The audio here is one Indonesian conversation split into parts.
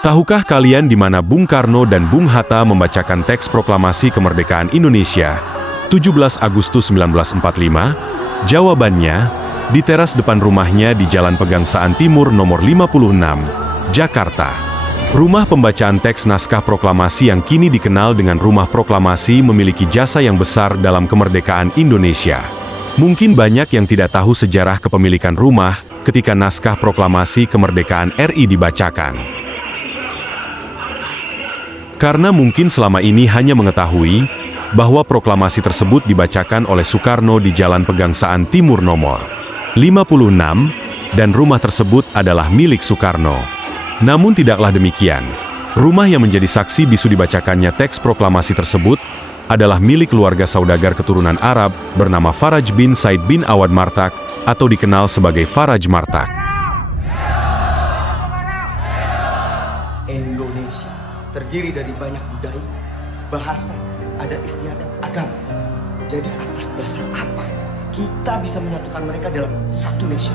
Tahukah kalian di mana Bung Karno dan Bung Hatta membacakan teks proklamasi kemerdekaan Indonesia 17 Agustus 1945? Jawabannya, di teras depan rumahnya di Jalan Pegangsaan Timur nomor 56, Jakarta. Rumah pembacaan teks naskah proklamasi yang kini dikenal dengan Rumah Proklamasi memiliki jasa yang besar dalam kemerdekaan Indonesia. Mungkin banyak yang tidak tahu sejarah kepemilikan rumah ketika naskah proklamasi kemerdekaan RI dibacakan. Karena mungkin selama ini hanya mengetahui bahwa proklamasi tersebut dibacakan oleh Soekarno di Jalan Pegangsaan Timur nomor 56, dan rumah tersebut adalah milik Soekarno. Namun tidaklah demikian. Rumah yang menjadi saksi bisu dibacakannya teks proklamasi tersebut adalah milik keluarga saudagar keturunan Arab bernama Faraj bin Said bin Awad Martak atau dikenal sebagai Faraj Martak. Indonesia terdiri dari banyak budaya, bahasa, adat istiadat, agama. Jadi atas dasar apa kita bisa menyatukan mereka dalam satu nation?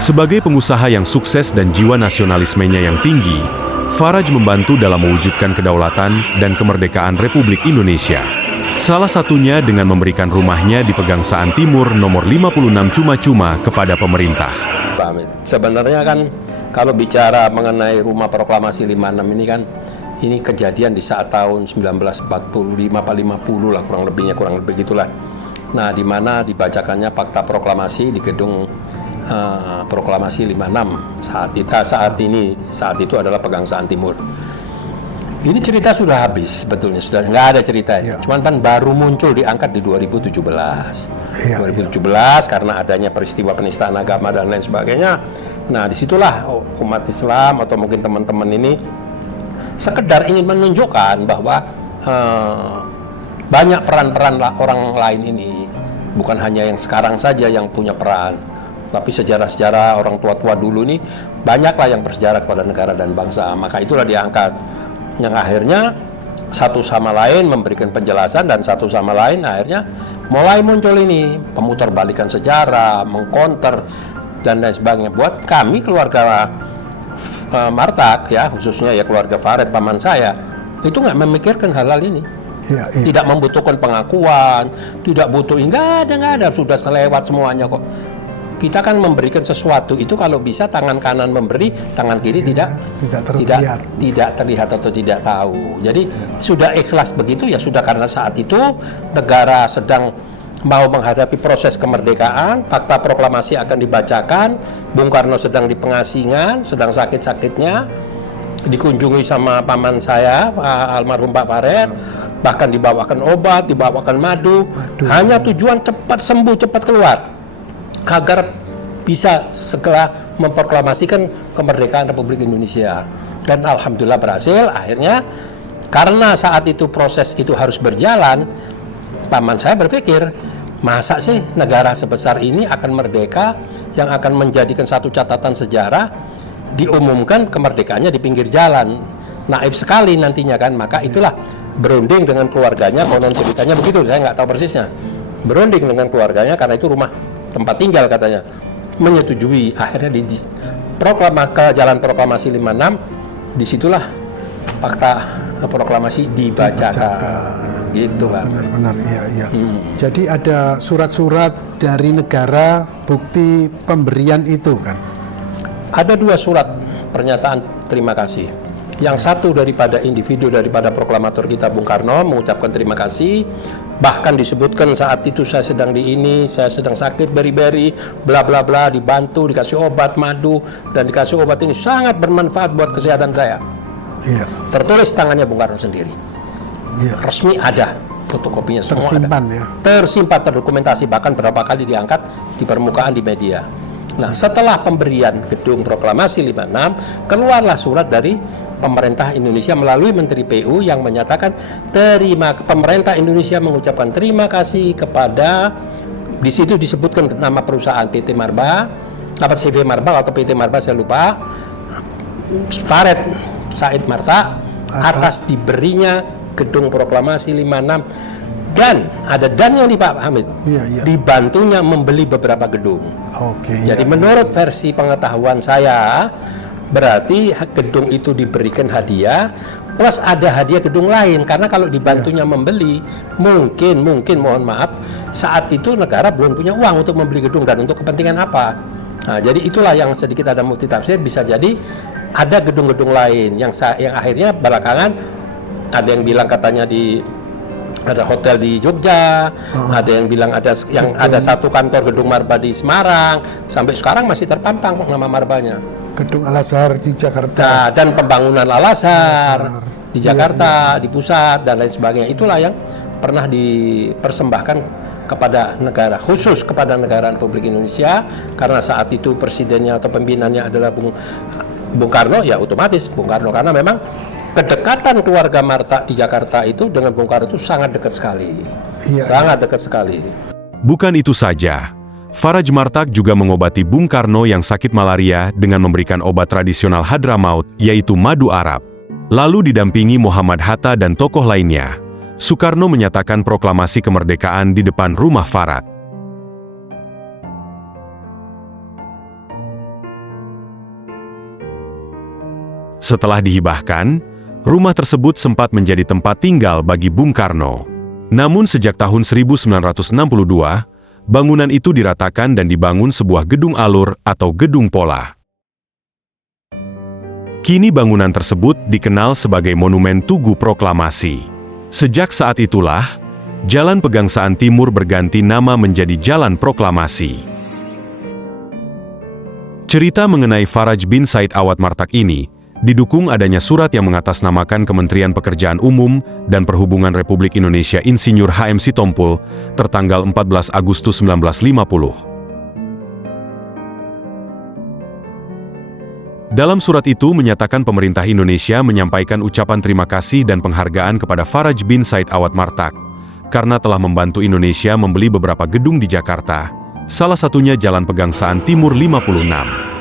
Sebagai pengusaha yang sukses dan jiwa nasionalismenya yang tinggi, Faraj membantu dalam mewujudkan kedaulatan dan kemerdekaan Republik Indonesia. Salah satunya dengan memberikan rumahnya di Pegangsaan Timur nomor 56 cuma-cuma kepada pemerintah. Pak Amit, sebenarnya kan kalau bicara mengenai Rumah Proklamasi 56 ini kan, ini kejadian di saat tahun 1945 apa 50 lah kurang lebih gitulah. Nah, di mana dibacakannya Fakta Proklamasi di gedung Proklamasi 56 saat itu adalah Pegangsaan Timur. Ini cerita sudah habis sebetulnya, sudah nggak ada ceritanya. Cuman kan baru muncul diangkat di 2017. 2017 karena adanya peristiwa penistaan agama dan lain sebagainya. Nah, disitulah umat Islam atau mungkin teman-teman ini sekedar ingin menunjukkan bahwa banyak peran-peran orang lain ini, bukan hanya yang sekarang saja yang punya peran, tapi sejarah-sejarah orang tua-tua dulu nih banyaklah yang bersejarah kepada negara dan bangsa. Maka itulah diangkat, yang akhirnya satu sama lain memberikan penjelasan dan satu sama lain akhirnya mulai muncul ini pemutarbalikan sejarah, mengkonter dan lain sebagainya. Buat kami keluarga Martak ya, khususnya ya keluarga Farid paman saya, itu nggak memikirkan hal-hal ini. Tidak membutuhkan pengakuan, tidak butuh, nggak ada, sudah selewat semuanya kok. Kita kan memberikan sesuatu itu kalau bisa tangan kanan memberi, tangan kiri tidak terlihat atau tidak tahu. Jadi sudah ikhlas begitu ya sudah, karena saat itu negara sedang mau menghadapi proses kemerdekaan, Fakta Proklamasi akan dibacakan, Bung Karno sedang di pengasingan, sedang sakit-sakitnya, dikunjungi sama paman saya, almarhum Pak Farid, bahkan dibawakan obat, dibawakan madu. Hanya tujuan cepat sembuh, cepat keluar, agar bisa segera memproklamasikan kemerdekaan Republik Indonesia. Dan alhamdulillah berhasil. Akhirnya karena saat itu proses itu harus berjalan, paman saya berpikir, masa sih negara sebesar ini akan merdeka, yang akan menjadikan satu catatan sejarah diumumkan kemerdekaannya di pinggir jalan. Naif sekali nantinya kan. Maka itulah berunding dengan keluarganya, konon ceritanya begitu, saya nggak tahu persisnya. Berunding dengan keluarganya karena itu rumah tempat tinggal katanya, menyetujui. Akhirnya di Jalan Proklamasi 56, disitulah Fakta Proklamasi dibacakan. Gitu kan. Benar, iya. Jadi ada surat-surat dari negara bukti pemberian itu kan? Ada 2 surat pernyataan terima kasih. Yang satu daripada individu, daripada proklamator kita Bung Karno mengucapkan terima kasih. Bahkan disebutkan saat itu saya sedang saya sedang sakit beri-beri, bla bla bla, dibantu, dikasih obat, madu, dan dikasih obat ini sangat bermanfaat buat kesehatan saya. Tertulis tangannya Bung Karno sendiri. Resmi ada, fotokopinya semua tersimpan, ada. Tersimpan, terdokumentasi, bahkan berapa kali diangkat di permukaan di media. Nah, setelah pemberian gedung Proklamasi 56, keluarlah surat dari pemerintah Indonesia melalui Menteri PU yang menyatakan pemerintah Indonesia mengucapkan terima kasih kepada, di situ disebutkan nama perusahaan PT Marba, CV Marba atau PT Marba saya lupa, Farid Said Martak, atas diberinya gedung Proklamasi 56 Dan ada dannya nih Pak Hamid. Iya, iya. Dibantunya membeli beberapa gedung. Oke. Jadi iya, menurut versi pengetahuan saya, berarti gedung itu diberikan hadiah plus ada hadiah gedung lain, karena kalau dibantunya membeli, mungkin mohon maaf, saat itu negara belum punya uang untuk membeli gedung dan untuk kepentingan apa. Nah, jadi itulah yang sedikit ada multitafsir, bisa jadi ada gedung-gedung lain yang akhirnya belakangan ada yang bilang katanya ada hotel di Jogja, ada yang bilang ada satu kantor gedung Marba di Semarang, sampai sekarang masih terpampang nama Marbanya. Gedung Al-Azhar di Jakarta. Nah, dan pembangunan Al-Azhar di Jakarta, Iya. di pusat dan lain sebagainya. Itulah yang pernah dipersembahkan kepada negara, khusus kepada negara Republik Indonesia, karena saat itu presidennya atau pimpinannya adalah Bung Karno, ya otomatis Bung Karno, karena memang kedekatan keluarga Marta di Jakarta itu dengan Bung Karno itu sangat dekat sekali. Iya, Sangat dekat sekali. Bukan itu saja, Faraj Martak juga mengobati Bung Karno yang sakit malaria dengan memberikan obat tradisional Hadramaut, yaitu madu Arab. Lalu didampingi Muhammad Hatta dan tokoh lainnya, Soekarno menyatakan proklamasi kemerdekaan di depan rumah Faraj. Setelah dihibahkan, rumah tersebut sempat menjadi tempat tinggal bagi Bung Karno. Namun sejak tahun 1962, bangunan itu diratakan dan dibangun sebuah gedung alur atau gedung pola. Kini bangunan tersebut dikenal sebagai Monumen Tugu Proklamasi. Sejak saat itulah, Jalan Pegangsaan Timur berganti nama menjadi Jalan Proklamasi. Cerita mengenai Faraj bin Said Awad Martak ini didukung adanya surat yang mengatasnamakan Kementerian Pekerjaan Umum dan Perhubungan Republik Indonesia Insinyur H.M. Sitompul tertanggal 14 Agustus 1950. Dalam surat itu menyatakan pemerintah Indonesia menyampaikan ucapan terima kasih dan penghargaan kepada Faraj bin Said Awad Martak karena telah membantu Indonesia membeli beberapa gedung di Jakarta, salah satunya Jalan Pegangsaan Timur 56.